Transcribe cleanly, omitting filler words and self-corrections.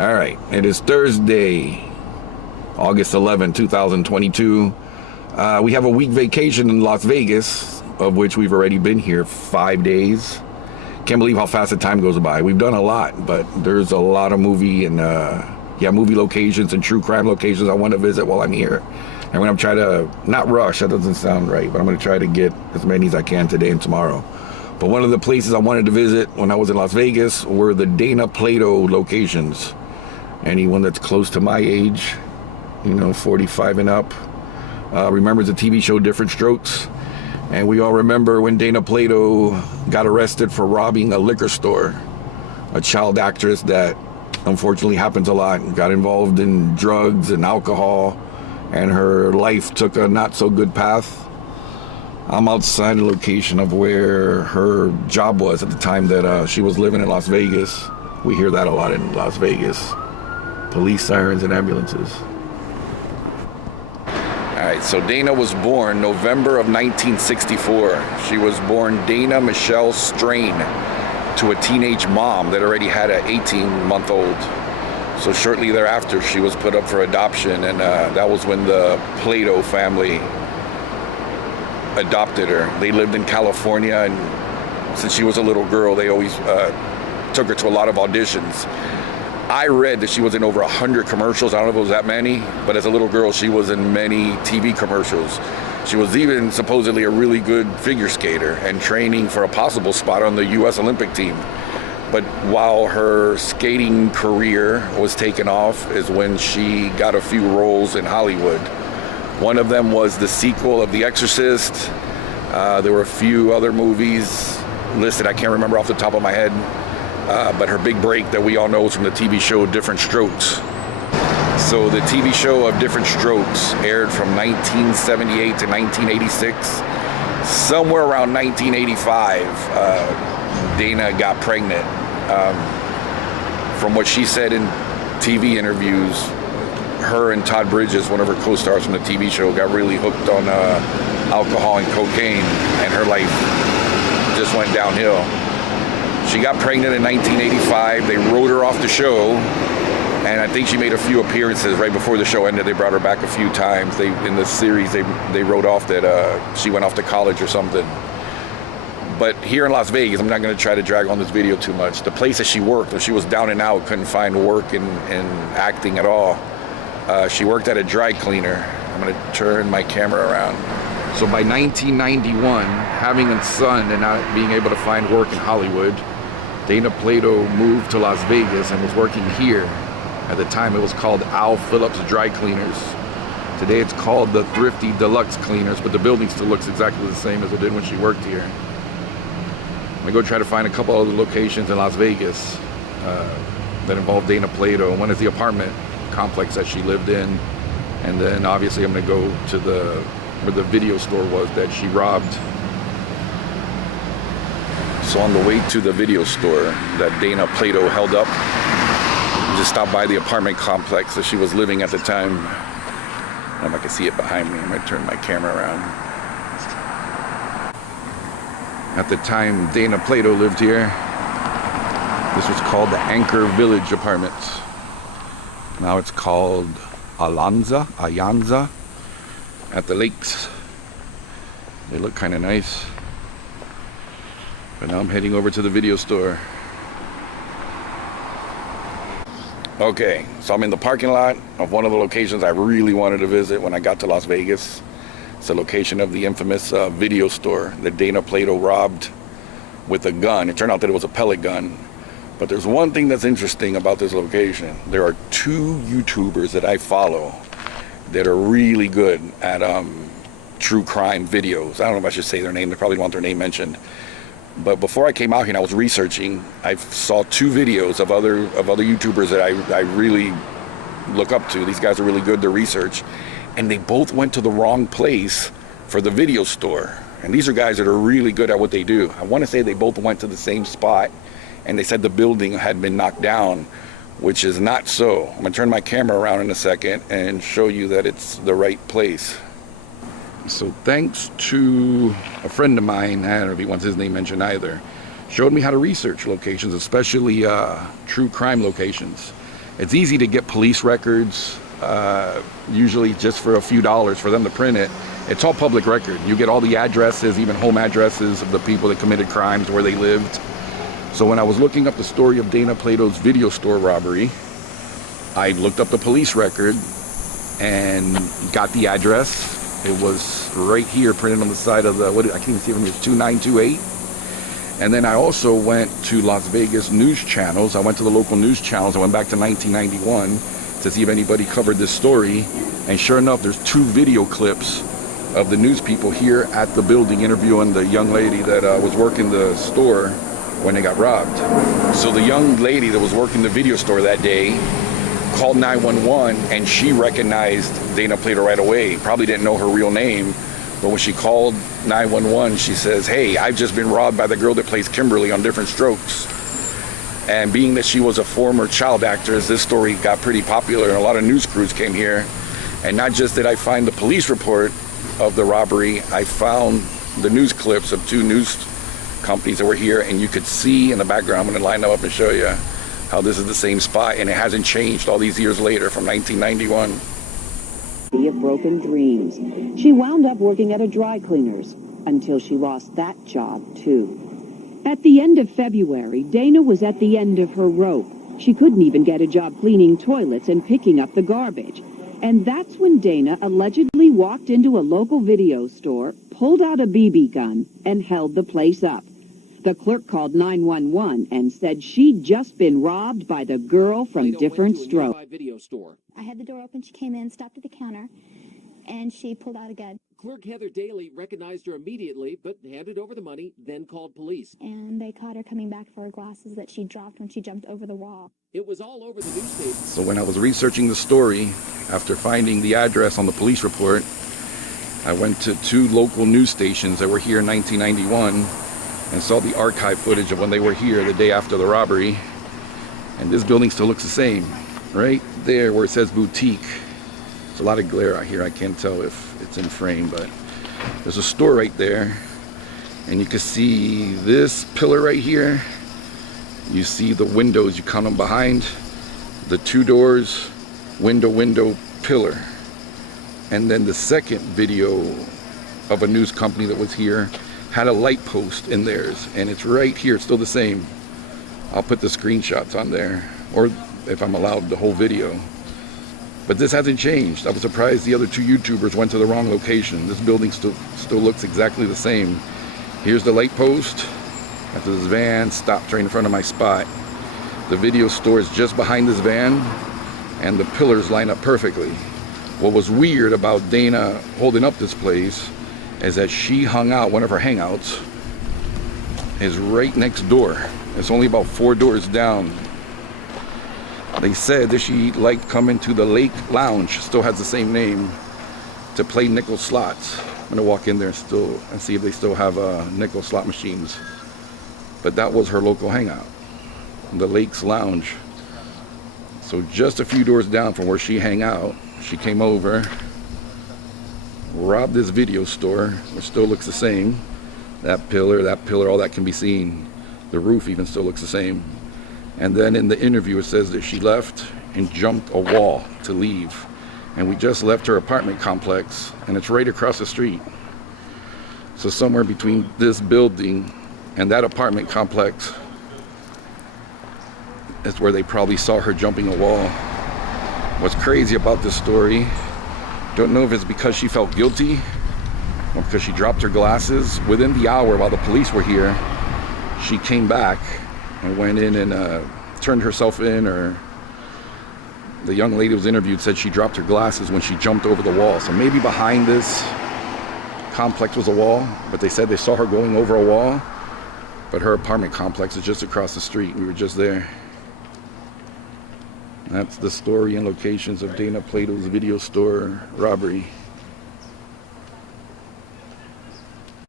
All right, it is Thursday, August 11, 2022. We have a week vacation in Las Vegas, of which we've already been here 5 days. Can't believe how fast the time goes by. We've done a lot, but there's a lot of movie and movie locations and true crime locations I want to visit while I'm here. And I'm going to try to, not rush, that doesn't sound right, but I'm going to try to get as many as I can today and tomorrow. But one of the places I wanted to visit when I was in Las Vegas were the Dana Plato locations. Anyone that's close to my age, 45 and up, remembers the TV show Different Strokes. And we all remember when Dana Plato got arrested for robbing a liquor store. A child actress that unfortunately happens a lot, got involved in drugs and alcohol, and her life took a not so good path. I'm outside the location of where her job was at the time that she was living in Las Vegas. We hear that a lot in Las Vegas. Police sirens and ambulances. All right, so Dana was born November of 1964. She was born Dana Michelle Strain to a teenage mom that already had an 18-month-old. So shortly thereafter, she was put up for adoption, and that was when the Plato family adopted her. They lived in California, and since she was a little girl, they always took her to a lot of auditions. I read that she was in over 100 commercials. I don't know if it was that many, but as a little girl, she was in many TV commercials. She was even supposedly a really good figure skater and training for a possible spot on the U.S. Olympic team. But while her skating career was taken off is when she got a few roles in Hollywood. One of them was the sequel of The Exorcist. There were a few other movies listed. I can't remember off the top of my head. But her big break that we all know is from the TV show Different Strokes. So the TV show of Different Strokes aired from 1978 to 1986. Somewhere around 1985, Dana got pregnant. From what she said in TV interviews, her and Todd Bridges, one of her co-stars from the TV show, got really hooked on alcohol and cocaine, and her life just went downhill. She got pregnant in 1985. They wrote her off the show, and I think she made a few appearances right before the show ended. They brought her back a few times. In the series, they wrote off that she went off to college or something. But here in Las Vegas, I'm not going to try to drag on this video too much. The place that she worked, she was down and out, couldn't find work in acting at all. She worked at a dry cleaner. I'm going to turn my camera around. So by 1991, having a son and not being able to find work in Hollywood, Dana Plato moved to Las Vegas and was working here. At the time, it was called Al Phillips Dry Cleaners. Today, it's called the Thrifty Deluxe Cleaners, but the building still looks exactly the same as it did when she worked here. I'm gonna go try to find a couple other locations in Las Vegas that involve Dana Plato. One is the apartment complex that she lived in, and then obviously I'm gonna go to where the video store was that she robbed. So on the way to the video store that Dana Plato held up, just stopped by the apartment complex that she was living at the time. I don't know if I can see it behind me. I'm gonna turn my camera around. At the time Dana Plato lived here, this was called the Anchor Village Apartments. Now it's called Ayanza at the lakes. They look kind of nice. But now I'm heading over to the video store. Okay, so I'm in the parking lot of one of the locations I really wanted to visit when I got to Las Vegas. It's the location of the infamous video store that Dana Plato robbed with a gun. It turned out that it was a pellet gun. But there's one thing that's interesting about this location. There are two YouTubers that I follow that are really good at true crime videos. I don't know if I should say their name. They probably want their name mentioned. But before I came out here and I was researching, I saw two videos of other YouTubers that I really look up to. These guys are really good, their research. And they both went to the wrong place for the video store. And these are guys that are really good at what they do. I want to say they both went to the same spot, and they said the building had been knocked down, which is not so. I'm going to turn my camera around in a second and show you that it's the right place. So thanks to a friend of mine, I don't know if he wants his name mentioned either, showed me how to research locations, especially true crime locations. It's easy to get police records, usually just for a few dollars for them to print it. It's all public record. You get all the addresses, even home addresses of the people that committed crimes, where they lived. So when I was looking up the story of Dana Plato's video store robbery, I looked up the police record and got the address. It was right here, printed on the side of the, I can't even see it, it's 2928. And then I also went to Las Vegas news channels. I went to the local news channels. I went back to 1991 to see if anybody covered this story. And sure enough, there's 2 video clips of the news people here at the building interviewing the young lady that was working the store when they got robbed. So the young lady that was working the video store that day called 911, and she recognized Dana Plato right away. Probably didn't know her real name, but when she called 911, she says, "Hey, I've just been robbed by the girl that plays Kimberly on Different Strokes." And being that she was a former child actress, this story got pretty popular, and a lot of news crews came here. And not just did I find the police report of the robbery, I found the news clips of 2 news companies that were here, and you could see in the background, I'm going to line them up and show you how this is the same spot, and it hasn't changed all these years later from 1991. Of broken dreams. She wound up working at a dry cleaner's until she lost that job too. At the end of February, Dana was at the end of her rope. She couldn't even get a job cleaning toilets and picking up the garbage. And that's when Dana allegedly walked into a local video store, pulled out a BB gun, and held the place up. The clerk called 911 and said she'd just been robbed by the girl from Different Strokes. I had the door open, she came in, stopped at the counter, and she pulled out a gun. Clerk Heather Daly recognized her immediately, but handed over the money, then called police. And they caught her coming back for her glasses that she dropped when she jumped over the wall. It was all over the newspaper. So when I was researching the story, after finding the address on the police report, I went to 2 local news stations that were here in 1991 and saw the archive footage of when they were here the day after the robbery. And this building still looks the same. Right there where it says boutique. There's a lot of glare out here. I can't tell if it's in frame, but there's a store right there. And you can see this pillar right here. You see the windows, you count them behind. The 2 doors, window, pillar. And then the second video of a news company that was here had a light post in theirs. And it's right here, it's still the same. I'll put the screenshots on there. Or if I'm allowed, the whole video. But this hasn't changed. I was surprised the other 2 YouTubers went to the wrong location. This building still looks exactly the same. Here's the light post. After this van stopped right in front of my spot. The video store is just behind this van, and the pillars line up perfectly. What was weird about Dana holding up this place is that she hung out, one of her hangouts is right next door. It's only about 4 doors down. They said that she liked coming to the Lake Lounge, still has the same name, to play nickel slots. I'm gonna walk in there still and see if they still have nickel slot machines. But that was her local hangout, the Lake's Lounge. So just a few doors down from where she hang out, she came over, robbed this video store, which still looks the same. That pillar, all that can be seen. The roof even still looks the same. And then in the interview it says that she left and jumped a wall to leave. And we just left her apartment complex, and it's right across the street. So somewhere between this building and that apartment complex is where they probably saw her jumping a wall. What's crazy about this story, don't know if it's because she felt guilty or because she dropped her glasses. Within the hour while the police were here, she came back and went in and turned herself in, or the young lady who was interviewed said she dropped her glasses when she jumped over the wall. So maybe behind this complex was a wall, but they said they saw her going over a wall. But her apartment complex is just across the street. We were just there. That's the story and locations of Dana Plato's video store robbery.